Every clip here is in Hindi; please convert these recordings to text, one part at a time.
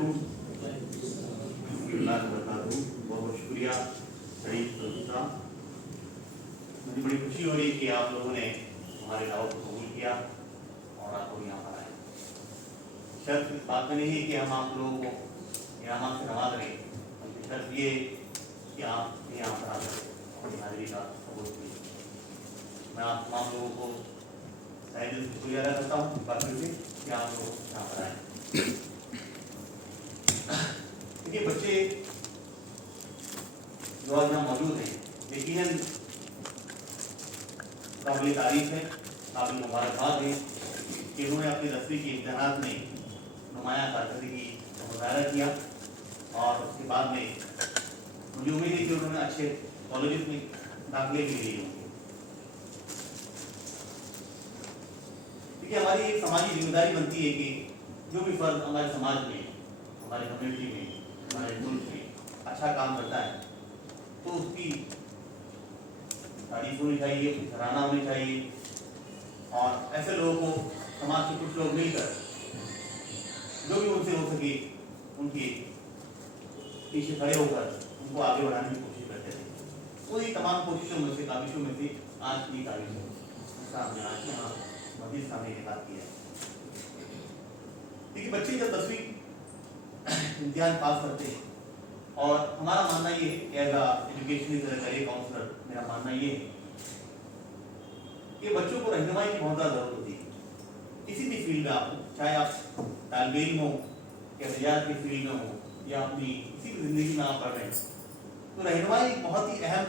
बहुत शुक्रिया। मुझे बड़ी खुशी हो रही है कि आप लोगों ने हमारे दावत को कबूल किया और आप लोग यहाँ पर आए। शर्त इस बात में नहीं है कि हम आप लोगों को यहाँ से नवाज रहे, बल्कि शर्त ये कि आप यहाँ पर आकर अपनी हाजिरी का कबूल कीजिए। मैं आप तमाम लोगों को शायद शुक्रिया अदा करता हूँ इस बात से कि आप लोग यहाँ पर आए। देखिए बच्चे जो आज यहाँ मौजूद हैं यकीनन काबिल तारीफ है, काबिल मुबारकबाद है कि उन्होंने अपने 10वीं के इम्तहानात में नुमाया कारकर्दगी का मुजाहरा किया और उसके बाद में मुझे उम्मीद है कि उन्होंने अच्छे कॉलेज में दाखिले भी लिए होंगे। देखिए हमारी एक समाजी जिम्मेदारी बनती है कि जो भी फर्द हमारे समाज में, हमारे कम्युनिटी में, हमारे मुल्क में अच्छा काम करता है तो उसकी तारीफ होनी चाहिए, उसकी सराहना होनी चाहिए और ऐसे लोगों को समाज के कुछ लोग मिलकर जो भी उनसे हो सके उनके पीछे खड़े होकर उनको आगे बढ़ाने की कोशिश करते थे। वही तमाम कोशिशों में से, काविशों में से आज की काविश है जिसका हमने आज यहाँ मजीद सामने बात किया है। देखिए बच्चे जब 10वीं इम्तिहान पास करते हैं और हमारा मानना ये as a educational career counsellor मेरा मानना ये है कि बच्चों को रहनुमाई की बहुत ज़्यादा जरूरत होती है। किसी भी फील्ड में आप, चाहे आप तालिब इल्म हो या तजारत की फील्ड में हो या अपनी किसी भी जिंदगी में आप पढ़ रहे हैं, तो रहनुमाई एक बहुत ही अहम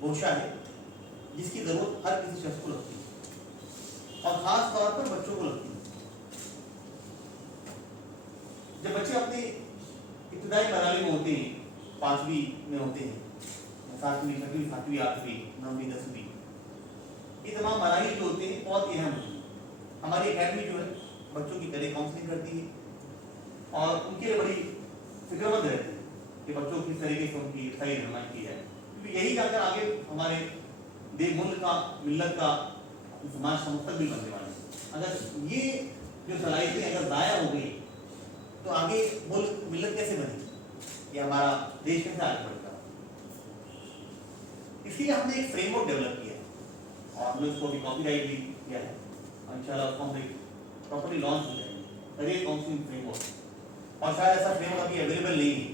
गोशा है जिसकी ज़रूरत हर किसी शख्स को लगती है और ख़ास तौर पर बच्चों को लगती है। जब बच्चे अपने इब्तिदाई मराहल में होते हैं, 5वीं में होते हैं, 7वीं, 6वीं, 7वीं, 8वीं, 9वीं, 10वीं, ये तमाम मराहल जो होते हैं बहुत अहम होते हैं। हमारी अकेडमी जो है बच्चों की करियर काउंसलिंग करती है और उनके लिए बड़ी फिक्रमंद रहती है कि बच्चों की तरीके से उनकी सही रहनुमाई की जाए, क्योंकि यही जाकर आगे हमारे देश, मुल्क का, मिल्लत का, समाज का मुस्तकबिल बनने वाले हैं। अगर ये जो सलाहियतें अगर ज़ाया हो गई तो आगे मुल्क, मिल्लत कैसे बनेगी या हमारा देश कैसे आगे बढ़ेगा। इसलिए हमने एक फ्रेमवर्क डेवलप किया है और हमने उसको भी कॉपीराइट भी किया है और इंशाल्लाह उसको हम प्रॉपर्ली लॉन्च हो जाएंगे, करियर काउंसलिंग फ्रेमवर्क। और शायद ऐसा फ्रेमवर्क अभी अवेलेबल नहीं है,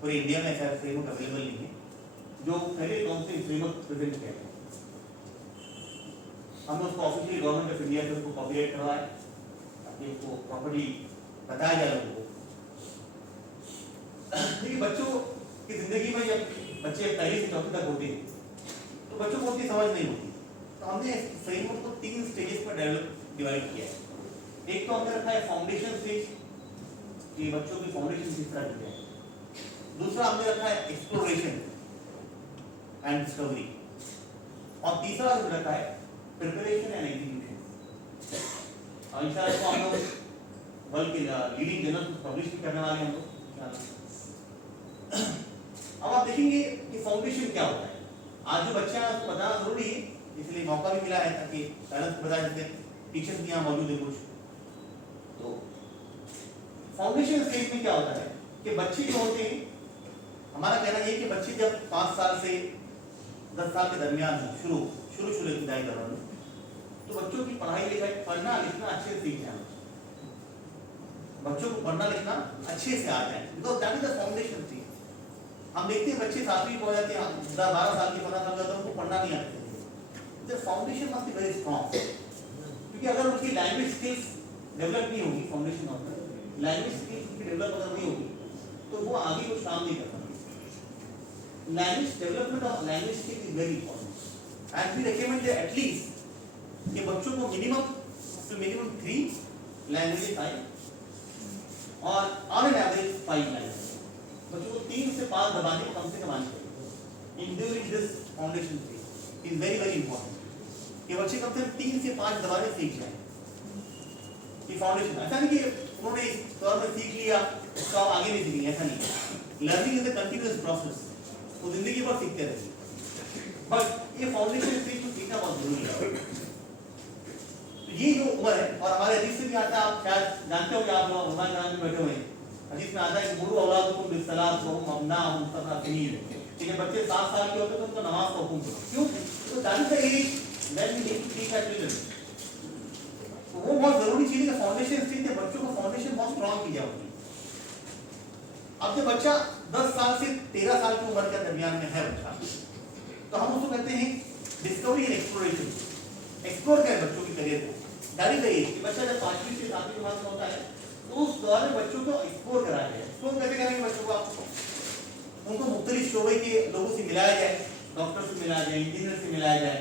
पूरे इंडिया में ऐसा फ्रेमवर्क अवेलेबल नहीं है जो करियर काउंसलिंग फ्रेमवर्क प्रेजेंट किया है। हमने उसको ऑफिशियली गवर्नमेंट ऑफ इंडिया से उसको कॉपीराइट करवाया ताकि उसको प्रॉपर्ली बताया जाए लोगों को। देखिए बच्चों की जिंदगी में जब बच्चे 1 से 4 तक होते हैं तो बच्चों को उतनी समझ नहीं होती, तो हमने फ्रेमवर्क को 3 स्टेजेस पर डिवाइड किया है। एक तो हमने रखा है फाउंडेशन स्टेज कि बच्चों की फाउंडेशन किस तरह की है। दूसरा हमने रखा है एक्सप्लोरेशन एंड डिस्कवरी और तीसरा हमने रखा है प्रिपरेशन एंड एग्जीक्यूशन। और इंशाल्लाह इसको हम लोग वर्ल्ड के लीडिंग जर्नल पब्लिश भी करने वाले हैं हम लोग। अब आप देखेंगे कि फाउंडेशन क्या होता है। आज जो बच्चा है उसको बताना जरूरी है, इसलिए मौका भी मिला है ताकि पेरेंट्स को बताया जाए, टीचर्स भी यहाँ मौजूद है कुछ। तो फाउंडेशन स्टेज में क्या होता है कि बच्चे जो होते हैं, हमारा कहना ये कि बच्चे जब 5 साल से 10 साल के दरमियान शुरू इब्तिदाई दौरान में, तो बच्चों की पढ़ाई लिखाई, पढ़ना लिखना अच्छे से सीख जाए, बच्चों को पढ़ना लिखना अच्छे से आ जाए, because that is the foundation stage. हम देखते हैं बच्चे 7वीं पहुंच जाते हैं, 12 साल की 15 साल का, उनको पढ़ना नहीं आता। The foundation must be very strong, क्योंकि अगर उनकी लैंग्वेज स्किल्स डेवलप नहीं होगी, फाउंडेशन ऑफ लैंग्वेज स्किल्स की डेवलप अगर नहीं होगी तो वो आगे कुछ काम नहीं कर पाएंगे। Language development of language skill is very important and we recommend at least कि बच्चों को मिनिमम 3 लैंग्वेजेस आए और ऑन एन एवरेज 5 लैंग्वेज। बच्चों को 3 से 5 जबानें कम से कम आनी चाहिए in during this foundation stage is very very important कि बच्चे कम से कम 3 से 5 जबानें सीख जाएं। ये फाउंडेशन ऐसा नहीं कि उन्होंने इस तौर पर सीख लिया तो आप आगे नहीं सीखेंगे, ऐसा नहीं है। Learning is a continuous process, वो जिंदगी भर सीखते रहेंगे, बट ये फाउंडेशन स्टेज को सीखना बहुत जरूरी है। तो ये जो उम्र है और हमारे हदीस से भी आता है, आप शायद जानते हो कि आप लोग में बैठे हुए हैं, हदीस में आता है कि बुरु औलादुकुम बिस्सलात व हुम अब्नाहुम सबअ सनीन, कि जब बच्चे 7 साल के होते हैं तो उनको नमाज का हुक्म करो। क्यों? तो that is the age when we need to teach our children. तो वो बहुत जरूरी चीज है कि फाउंडेशन स्थित है, बच्चों का फाउंडेशन बहुत स्ट्रांग किया जाए। अब जब बच्चा 10 साल से 13 साल की उम्र के दरमियान में है बच्चा, तो हम उसको कहते हैं डिस्कवरी एंड एक्सप्लोरेशन। एक्सप्लोर करें बच्चों की करियर को। दैट इज द एज कि बच्चा जब 5वीं से 7वीं क्लास में होता है तो उस दौर में बच्चों को एक्सप्लोर कराया जाए। एक्सप्लोर कैसे करेंगे बच्चों को? आप उनको मुख्तलिफ शोबे के लोगों से मिलाया जाए, डॉक्टर से मिलाया जाए, इंजीनियर से मिलाया जाए,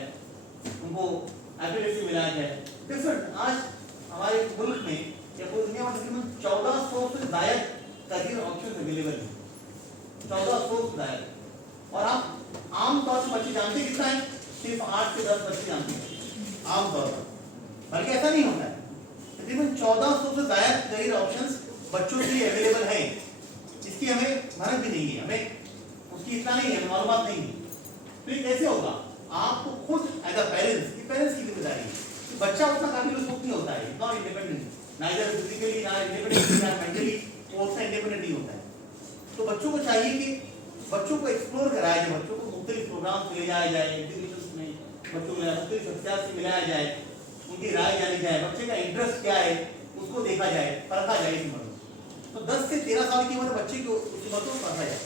उनको एथलीट से मिलाया जाए। डिफरेंट आज हमारे मुल्क में या पूरी दुनिया में तकरीबन 1400 से ज्यादा करियर ऑप्शन अवेलेबल है। 1400 से ज्यादा। और आप आमतौर से बच्चे जानते कितना है? सिर्फ 8 से 10 बच्चे जानते हैं आमतौर पर, बल्कि ऐसा नहीं होता है। तकरीबन 1400 से ज्यादा करियर ऑप्शंस बच्चों के लिए अवेलेबल है। इसकी हमें भनक भी नहीं है, हमें उसकी इतना नहीं है, मालूमात नहीं है। तो ये कैसे होगा? आपको खुद एज अ पेरेंट्स की जिम्मेदारी है कि बच्चा उतना काबिल उस वक्त नहीं होता है, नॉट इंडिपेंडेंट, नाइदर फिजिकली ना इंडिपेंडेंट ना मेंटली, वो उतना इंडिपेंडेंट नहीं होता है। तो बच्चों को चाहिए कि बच्चों को एक्सप्लोर कराया जाए, बच्चों को मुख्तलिफ प्रोग्राम ले जाया जाए, एग्जीबिशंस में बच्चों को मुख्तलिफ शख्सियत से मिलाया जाए, उनकी राय जानी जाए, बच्चे का इंटरेस्ट क्या है उसको देखा जाए, परखा जाए इस उम्र में। तो 10 से 13 साल की उम्र बच्चे को उस उम्र को परखा जाए।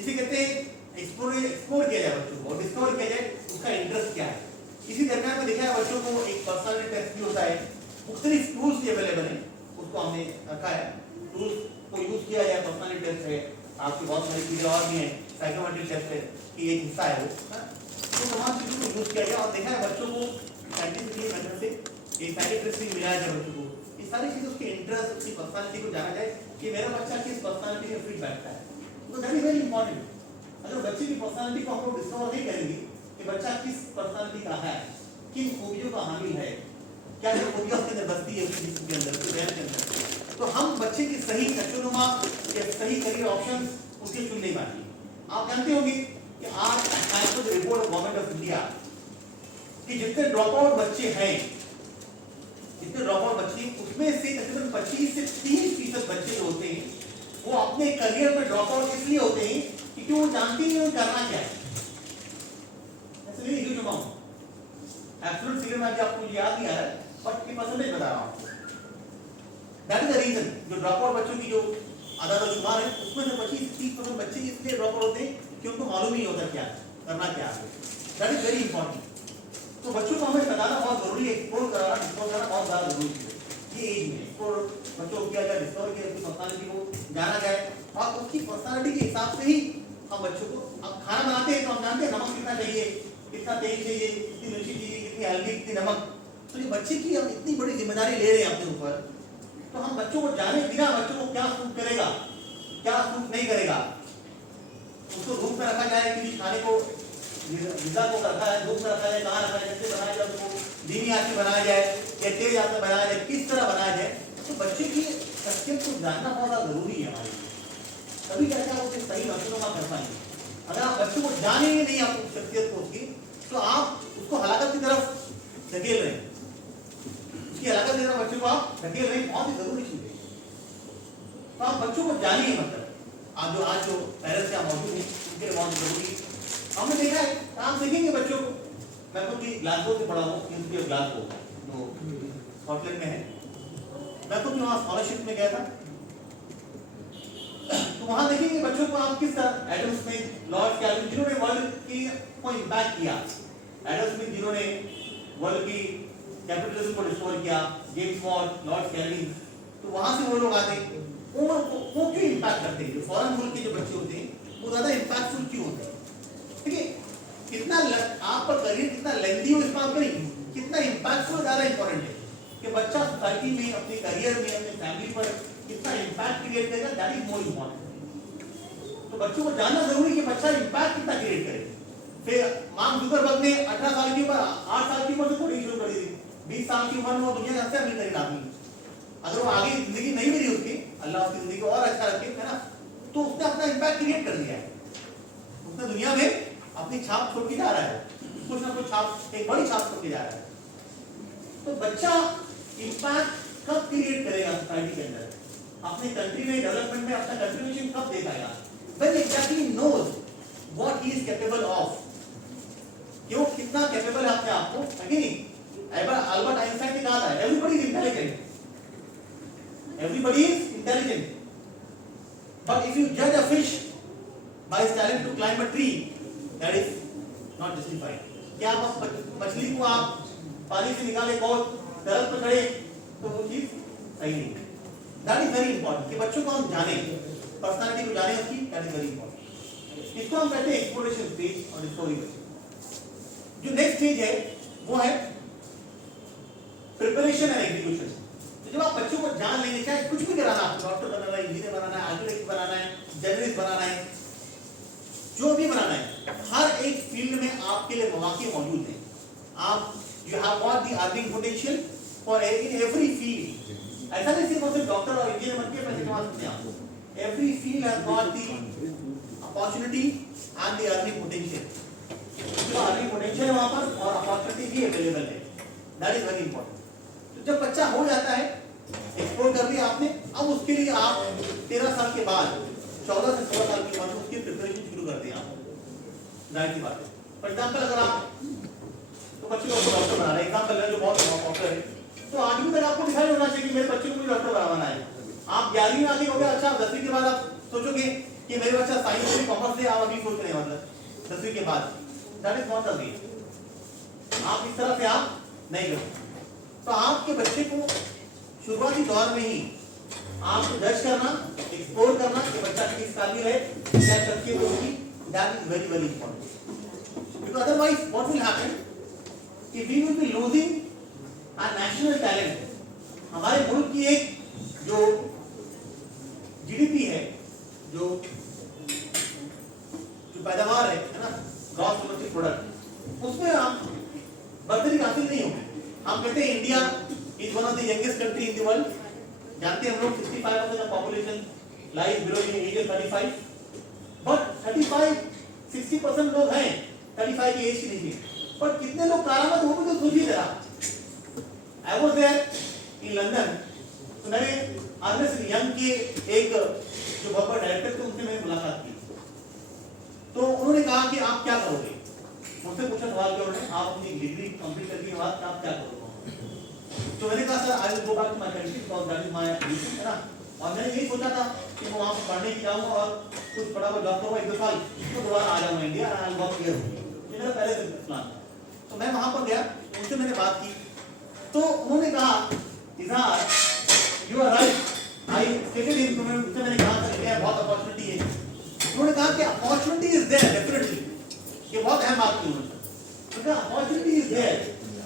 इसे कहते हैं एक्सप्लोर किया जाए बच्चों को और डिस्कवर किया जाए उसका इंटरेस्ट क्या है। इसी दरमियान में देखा है बच्चों को एक पर्सनालिटी टेस्ट भी होता है, मुख्तलिफ टूल्स भी अवेलेबल हैं, उसको हमने रखा है। टूल्स को यूज किया जाए, पर्सनालिटी टेस्ट है, आपकी बहुत सारी चीजें और भी हैं, साइकोमेट्रिक टेस्ट है कि एक हिस्सा है वो, तो तमाम चीजों को यूज किया गया और देखा है बच्चों को साइंटिफिकली मेथड से एक साइकोमेट्रिक भी मिलाया जाए बच्चों को। ये सारी चीजें उसके इंटरेस्ट, उसकी पर्सनालिटी को जाना जाए कि मेरा बच्चा किस पर्सनालिटी में फिट बैठता है। तो दैट इज वेरी इंपॉर्टेंट। अगर बच्चे की पर्सनालिटी को हम लोग डिस्कवर नहीं करेंगे कि बच्चा किस पर्सनालिटी का है, किन खूबियों का हामिल है, क्या क्या खूबियां उसके अंदर बसती है उसके जिस्म के अंदर, उसके ज़हन के अंदर, तो हम बच्चे की सही नशोनुमा या सही करियर ऑप्शंस उसके चुन नहीं पाएंगे। आप जानते होंगे कि आज को report of government of India कि जितने ड्रॉप आउट बच्चे हैं, जितने ड्रॉप आउट बच्चे, उसमें से तकरीबन 25 से 30% बच्चे जो होते हैं वो अपने करियर में ड्रॉप आउट इसलिए होते हैं क्योंकि वो जानते ही नहीं करना क्या है। इसलिए ह्यूज अमाउंट एब्सोल्यूट फिगर में आपको याद नहीं आ रहा है, बट ये परसेंटेज बता रहा हूं आपको। दैट इज द रीजन जो ड्रॉप आउट बच्चों की जो आदाद और शुमार है उसमें से 25-30% बच्चे इसलिए ड्रॉप आउट होते हैं कि उनको मालूम नहीं होता क्या करना क्या है। That is very important. तो बच्चों को हमें बताना बहुत जरूरी है, एक्सप्लोर कराना, डिस्कवर करना बहुत ज्यादा जरूरी है। ये एज में एक्सप्लोर बच्चों को किया जाए, डिस्कवर किया, उसकी पर्सनालिटी को जाना जाए और उसकी पर्सनालिटी के हिसाब से ही हम बच्चों को, अब खाना बनाते हैं तो हम जानते हैं नमक कितना चाहिए, कितना तेल चाहिए, कितनी मिर्ची चाहिए, कितनी हल्दी, कितनी नमक। तो ये बच्चे की हम इतनी बड़ी जिम्मेदारी ले रहे हैं अपने ऊपर, तो हम बच्चों को जाने बिना बच्चों को क्या सूट करेगा, क्या सूट नहीं करेगा, उसको धूप में रखा जाए कि खाने को गिजा को रखा है, धूप में रखा जाए, कहाँ रखा जाए, कैसे बनाया जाए, उसको धीमी आंच में बनाया जाए या तेज आंच में बनाया जाए, किस तरह बनाया जाए। तो बच्चे की शख्सियत को जानना बहुत ज़्यादा जरूरी है हमारे लिए, तभी कहते हैं उसे सही नशोनुमा कर पाएंगे। अगर आप बच्चों को जानेंगे नहीं आप शख्सियत को उसकी, तो आप उसको हलाकत की तरफ धकेल रहे हैं, उसकी हलाकत की तरफ बच्चों को आप धकेल रहे हैं। बहुत ही जरूरी चीज है। तो आप बच्चों को जानिए, मतलब आज जो पेरेंट्स यहाँ मौजूद हैं उनके लिए बहुत जरूरी। हमने देखा है काम सीखेंगे बच्चों को। मैं खुद भी ग्लासगो से पढ़ा हूँ, यूनिवर्सिटी ऑफ ग्लासगो जो स्कॉटलैंड में है। मैं खुद वहाँ स्कॉलरशिप में गया था, तो वहां देखेंगे बच्चों को आप किस तरह एडम स्मिथ, लॉर्ड कैल्विन जिन्होंने वर्ल्ड की को इंपैक्ट किया, एडम स्मिथ जिन्होंने वर्ल्ड की कैपिटलिज्म को डिस्कवर किया, जेम्स वॉट, लॉर्ड कैल्विन, तो वहां से वो लोग आते हैं। वो क्यों इंपैक्ट करते हैं? जो फॉरेन मुल्क के जो बच्चे होते हैं वो ज्यादा इंपैक्टफुल क्यों होते हैं? ठीक है, कितना आपका करियर कितना लेंथी हो इस बात पर नहीं, कितना इंपैक्टफुल ज्यादा इंपॉर्टेंट है कि बच्चा सोसाइटी में, अपने करियर में, अपने फैमिली पर कितना इंपैक्ट क्रिएट करेगा, दैट इज मोर इंपॉर्टेंट। तो बच्चों को जानना जरूरी है कि बच्चा इंपैक्ट कितना क्रिएट करे। फिर मार्क जुकरबर्ग ने 18 साल की उम्र, 8 साल की उम्र से कोडिंग शुरू कर दी थी, 20 साल की उम्र में वो दुनिया का सबसे अमीर तरीन आदमी। अगर वो आगे जिंदगी नहीं मिली उसकी, अल्लाह उसकी जिंदगी को और अच्छा रखे, है ना, तो उसने अपना इंपैक्ट क्रिएट कर दिया है। उसने दुनिया में अपनी छाप छोड़ के जा रहा है, कुछ ना कुछ छाप, एक बड़ी छाप छोड़ के जा रहा है। तो बच्चा इंपैक्ट कब क्रिएट करेगा सोसाइटी के अंदर? अपने कंट्री में डेवलपमेंट में अपना कंट्रीब्यूशन कब दे पाएगा? When exactly knows what he is capable of, क्यों कितना कैपेबल है अपने आप को, है कि नहीं? अल्बर्ट आइंस्टाइन ने कहा था everybody is intelligent, everybody is intelligent, but if you judge a fish by his talent to climb a tree, that is not justified. क्या आप मछली को आप पानी से निकाले और दरख्त पर चढ़े तो वो चीज सही नहीं है. That is very important कि बच्चों को हम जाने, पर्सनालिटी को जाने उसकी, that is very important. इसको हम कहते हैं एक्सप्लोरेशन स्टेज और डिस्कवरी स्टेज. जो नेक्स्ट स्टेज है वो है प्रिपरेशन एंड एग्जीक्यूशन. जब आप बच्चों को जान लेंगे, चाहे कुछ भी कराना, आपको डॉक्टर बनाना है, इंजीनियर बनाना है, आर्किटेक्ट बनाना है, जर्नलिस्ट बनाना है, जो भी बनाना है, हर एक फील्ड में आपके लिए मौके मौजूद हैं. आप you have got the earning potential for in every field. ऐसा नहीं सिर्फ डॉक्टर और इंजीनियर बन के पैसे कमा सकते हैं आप. Every field has got the opportunity and the earning potential. जो अर्निंग पोटेंशियल है वहां पर और अपॉर्चुनिटी भी अवेलेबल है. That is very important. तो जब बच्चा हो जाता है, एक्सप्लोर कर लिया आपने, अब उसके लिए आप 13 साल के बाद 14 से 16 साल की उम्र में उसकी प्रिपरेशन शुरू करते हैं आप. जाहिर सी बात है. फॉर एग्जांपल अगर आप तो बच्चे को डॉक्टर बना रहे हैं, एग्जांपल है जो बहुत डॉक्टर है, तो आज भी तक आपको दिखाई होना चाहिए कि मेरे बच्चे को भी डॉक्टर बनाना है. आप 11वीं में आगे हो गया, अच्छा 10वीं के बाद आप सोचोगे कि मेरे बच्चा साइंस से कॉमर्स से, आप अभी सोच रहे हैं मतलब 10वीं के बाद. That is not the way. आप इस तरह से आप नहीं कर. तो आपके बच्चे को शुरुआती दौर में ही आपको जज करना, एक्सप्लोर करना कि बच्चा किस काबिल है, क्या शख्सियत होगी. That is very very important. Because otherwise what will happen कि we will be losing a national talent. हमारे मुल्क की एक जो जीडीपी है, जो पैदावार है ना, ग्रॉस डोमेस्टिक प्रोडक्ट, उसमें आप बढ़ोतरी हासिल नहीं होगी. हम कहते हैं India is one of the youngest country in the world. जानते हैं हम लोग 65% of population lies below the age of 35. But 35-60% लोग हैं 35 की एज के नीचे. पर कितने लोग कारामत हो गए तो सोचिए जरा. I was there in London. तो मैंने अर्नेस्ट यंग के एक जो बहुत बड़े डायरेक्टर थे उनसे मैंने मुलाकात की. तो उन्होंने कहा कि आप क्या करोगे. मुझसे पूछा सवाल किया उन्होंने, आप अपनी डिग्री कंप्लीट करने के बाद आप क्या करोगे. तो मैंने कहा sir I will go back to my country because that is my vision, है ना. और मैंने यही सोचा था कि मैं वहां पर पढ़ने के जाऊंगा और कुछ बड़ा बड़ा जॉब करूंगा 1-2 साल, तो दोबारा आ जाऊंगा इंडिया और आई विल वर्क हियर. ये मेरा पहले से प्लान था. तो मैं वहां पर गया, उनसे मैंने बात की. तो उन्होंने कहा इजहार you are right. I stated in to उनसे मैंने कहा सर क्या बहुत अपॉर्चुनिटी है. उन्होंने कहा कि अपॉर्चुनिटी इज देयर डेफिनेटली. ये बहुत अहम बात थी उन्होंने. तो opportunity is there,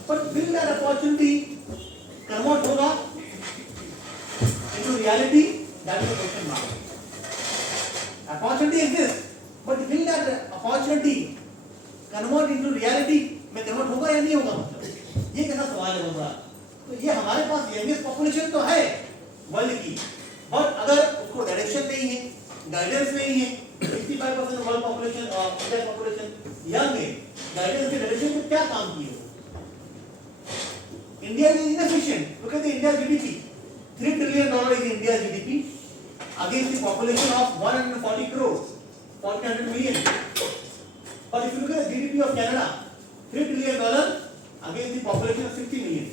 but will that opportunity convert होगा into reality? That is a question mark. Opportunity exists, but will that opportunity convert into reality? में कन्वर्ट होगा या नहीं होगा, मतलब ये कैसा सवाल है होगा. तो ये हमारे पास यंगेस्ट पॉपुलेशन तो है वर्ल्ड की, बट अगर उसको डायरेक्शन नहीं है, गाइडेंस नहीं है, 65% वर्ल्ड पॉपुलेशन और इंडियन पॉपुलेशन यंग है, गाइडेंस के डायरेक्शन में क्या काम किए. India is inefficient. Look at the India GDP. $3 trillion is India's GDP against the population of 140 crores, 400 million. But if you look at the GDP of Canada, $3 trillion against the population of 60 million.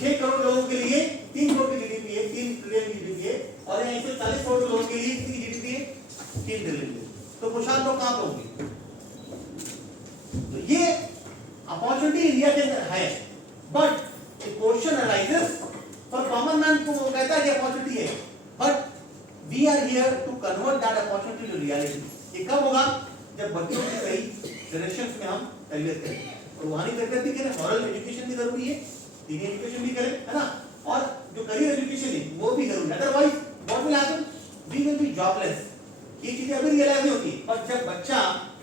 6 crore लोगों के लिए 3 करोड़ की जीडीपी है, 3 ट्रिलियन की जीडीपी है, और यहाँ 140 करोड़ लोगों के लिए कितनी जीडीपी है, 3 ट्रिलियन. तो खुशहाल लोग कहाँ पर होंगे. तो ये अपॉर्चुनिटी इंडिया के अंदर है, but question arises for common man. को वो कहता है कि अपॉर्चुनिटी है, but we are here to convert that opportunity to reality. ये कब होगा, जब बच्चों की सही डायरेक्शंस में हम तरबियत करें. और रूहानी तरबियत भी करें, मॉरल एजुकेशन भी जरूरी है, दीनी एजुकेशन भी करें, है ना, और जो करियर एजुकेशन है वो भी जरूरी है. Otherwise what will happen, we will be jobless. ये चीजें अभी रियलाइज नहीं होती, पर जब बच्चा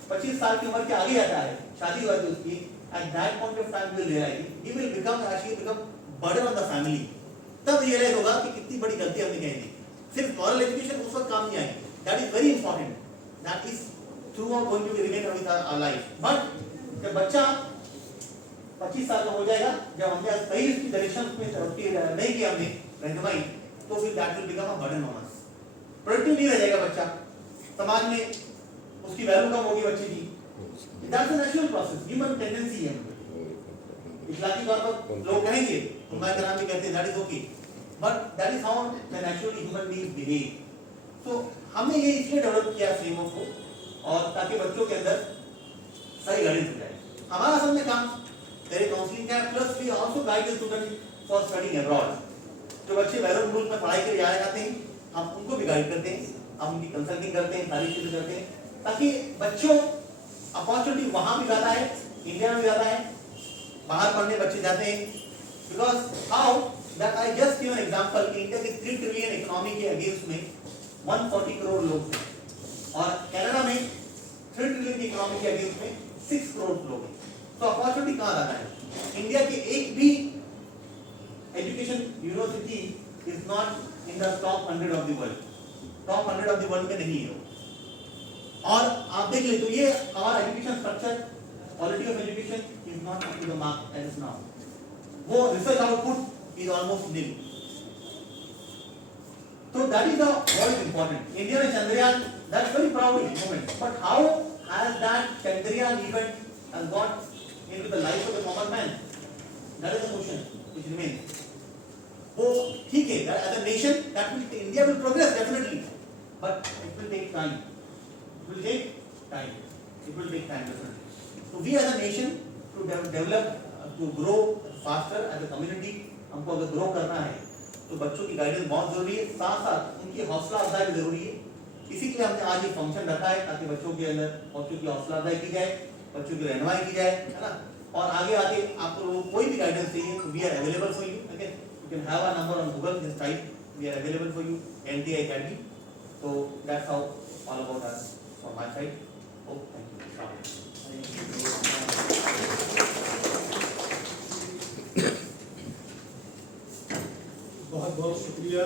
25 साल की उम्र के आगे आता है, शादी हो जाती है उसकी, at that point of time will realize he will become burden on the family. तब रियलाइज होगा कि कितनी बड़ी गलती हमने की थी. सिर्फ मॉरल एजुकेशन उस वक्त काम नहीं आएगी. That is very important. That is throughout going to remain with our life. But जब बच्चा 25 साल का हो जाएगा, जब हमने सही इसकी डायरेक्शन में तरक्की नहीं की हमने रहनुमाई, तो फिर that will become a burden on us. Productive नहीं रह जाएगा बच्चा, समाज में उसकी वैल्यू कम होगी बच्चे की। That's a natural process, human tendency है। इखलाकी तौर पर लोग कहेंगे, उम्मा कराम भी कहते हैं that is okay, but that is how the naturally human being behave. तो हमने ये इसलिए डेवलप किया फ्रेमवर्क को, और ताकि बच्चों के अंदर सही गाइडेंस हो जाए। हमारा असल में काम तेरे काउंसलिंग का, plus we also guide the student for studying abroad. जो बच्चे बैरून मुल्क में पढ़ाई के लिए जाना चाहते हैं, हम उनको भी गाइड करते हैं, हम उनकी कंसल्टिंग करते हैं, सारी चीजें करते हैं, ताकि बच्चों अपॉर्चुनिटी वहां भी ज्यादा है, इंडिया में भी ज्यादा है, बाहर पढ़ने बच्चे जाते हैं। Because how that I just give an example कि इंडिया की 3 ट्रिलियन इकोनॉमी के अगेंस्ट में 140 करोड़ लोग हैं, और कनाडा में 3 ट्रिलियन की इकोनॉमी के अगेंस्ट में 6 करोड़ लोग हैं। तो अपॉर्चुनिटी कहां ज्यादा है? इंडिया के एक भी education university is not in the top 100 of the world, top 100 of the world में नहीं है। और आप देख ले तो ये हमारा education structure, quality of education is not up to the mark as now. वो research output is almost nil. तो that is the most important. India में Chandrayaan, that's very proud moment, but how has that Chandrayaan event has got into the life of the common man? That is the question which remains. वो ठीक है, as a nation that will, India will progress definitely, but it will take time. It will take time. It will take time definitely. So we as a nation to develop, to grow faster as a community, हमको अगर grow करना है तो बच्चों की गाइडेंस बहुत जरूरी है, साथ साथ उनकी हौसला अफजाई भी जरूरी है। इसी के लिए हमने आज ये फंक्शन रखा है, ताकि बच्चों के अंदर बच्चों की हौसला अफजाई की जाए, बच्चों की रहनुमाई की जाए, है ना। और आगे आके आपको लोगों को कोई भी गाइडेंस चाहिए तो we are available for you. Again you can have our number on Google, just type we are available for you, NTI Academy. So that's how all about us from my side. Oh, thank you. बहुत बहुत शुक्रिया।